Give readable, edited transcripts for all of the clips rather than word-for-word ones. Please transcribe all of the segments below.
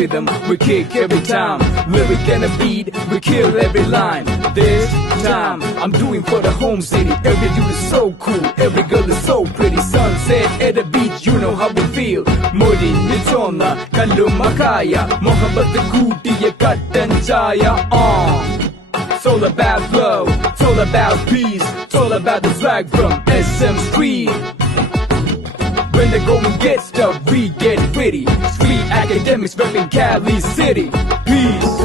rhythm, we kick every time. Lyric and a beat, we kill every line. This time, I'm doing for the home city. Every dude is so cool, every girl is so pretty. Sunset at the beach, you know how we feel. Modi, Nitona, Kallu Makaya, Mohabbat Kutiya Kattan Chaya. It's all about love, it's all about peace, it's all about the swag from SM Street. When the going gets tough, we get pretty. Street academics repping Cali City. Peace.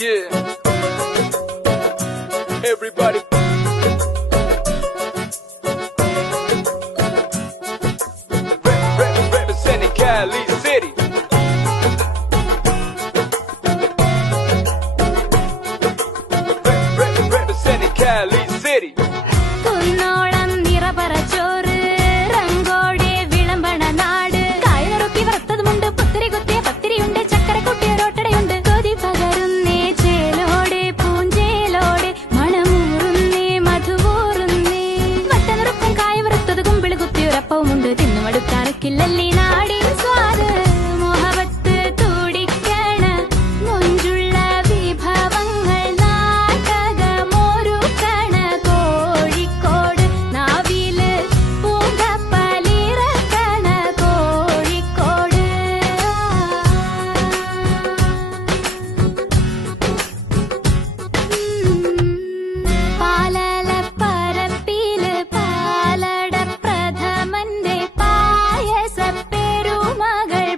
Yeah, everybody. Representing Cali City. Representing Cali City. കുന്നോളം നിറപറച്ചോറ് റങ്കോടെ വിളമ്പണ നാട് കായറുക്കി വറുത്തതുമുണ്ട് പുത്തിരി കുത്തിയ പത്തിരിയുണ്ട് ചക്കര കുട്ടിയ റോട്ടടയുണ്ട് കൊതി പകരുന്നേ ചേലോടെ പൂഞ്ചേലോടെ മണമൂറുന്നേ മധുവൂറുന്നേ വട്ടനുറുക്കും കായ വറുത്തത് കുമ്പിള് കുത്തിയൊരപ്പവുമുണ്ട് തിന്നുമടുക്കാനൊക്കില്ലല്ലേ നാടിൻ സ്വാദ് മോഹവത്ത് തുടിക്കണ മൊഞ്ചുള്ള വിഭവങ്ങൾ നാടകമൊരുക്കണ കോഴിക്കോട് നാവില് പൂങ്കപ്പലിറക്കണ കോഴിക്കോട് പാലലപ്പരപ്പില് പാലട പ്രഥമന്റെ പായസപ്പെരുമകൾ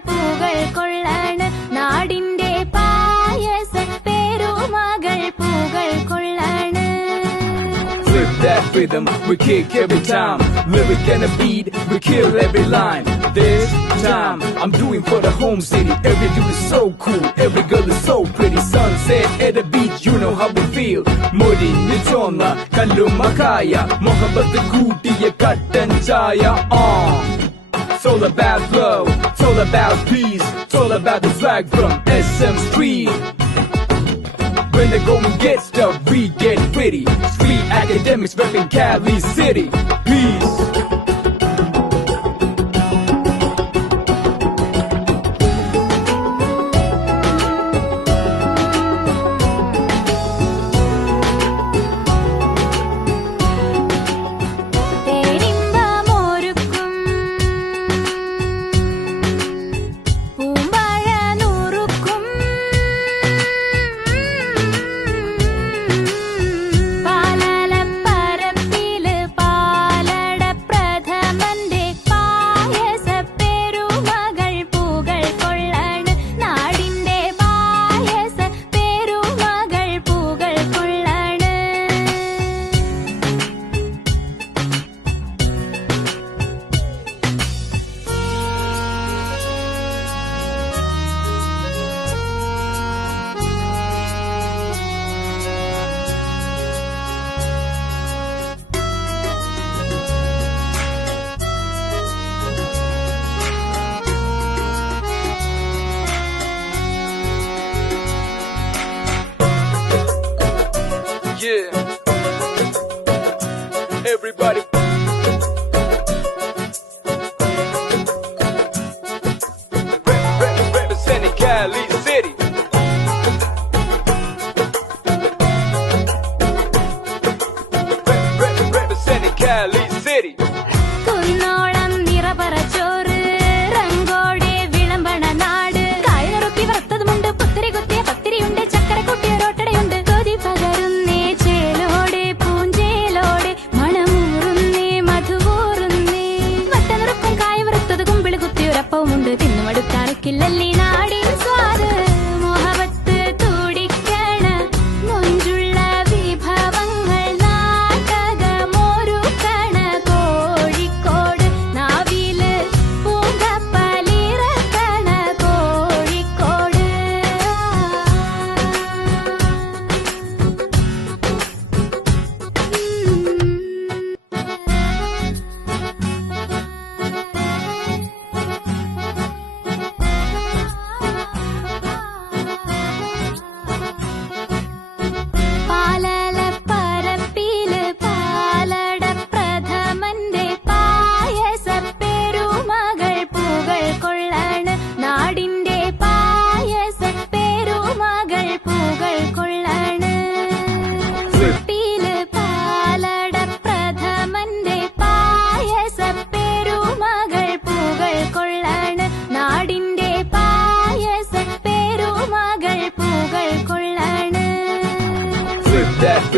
പൂകൾ കൊള്ളണ് നാടിന്റെ പായസപ്പെരുമകൾ പൂകൾ കൊള്ളണ് Flip that rhythm, we kick every time. Lyric and a beat, we kill every line. This time, I'm doing for the home city. Every dude is so cool, every girl is so pretty. Sunset at the beach, you know how we feel. Modi, Nitona, Kallu Makaya, Mohabbat Kutiya Kattan Chaya. It's all about love, it's all about peace, it's all about the swag from SM Street. When the going gets tough, we get pretty. Street academics repping Cali City. Peace. തേനിമ്പമൊരുക്കും പൂമ്പഴ നുറുക്കും പാലലപ്പരപ്പില് പാലട പ്രഥമന്റെ പായസപ്പെരുമകൾ പൂകൾ കൊള്ളണ് നാടിന്റെ പായസപ്പെരുമകൾ പൂകൾ കൊള്ളണ് Yeah, everybody. Representing Cali City.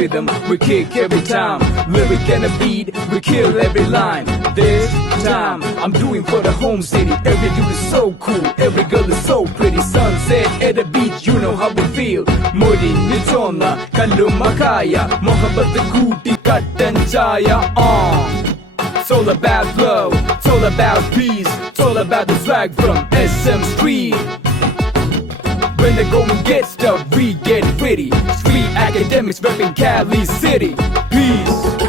rhythm, we kick every time. Lyric and a beat, we kill every line. This time, I'm doing for the home city. Every dude is so cool, every girl is so pretty. Sunset at the beach, you know how we feel. Mudi nitona, kallu makaya, mohabbat kooti kattan chaya. It's all about love, it's all about peace, it's all about the flag from SM Street. When the going gets tough, we get witty. Street academics repping Cali City. Peace.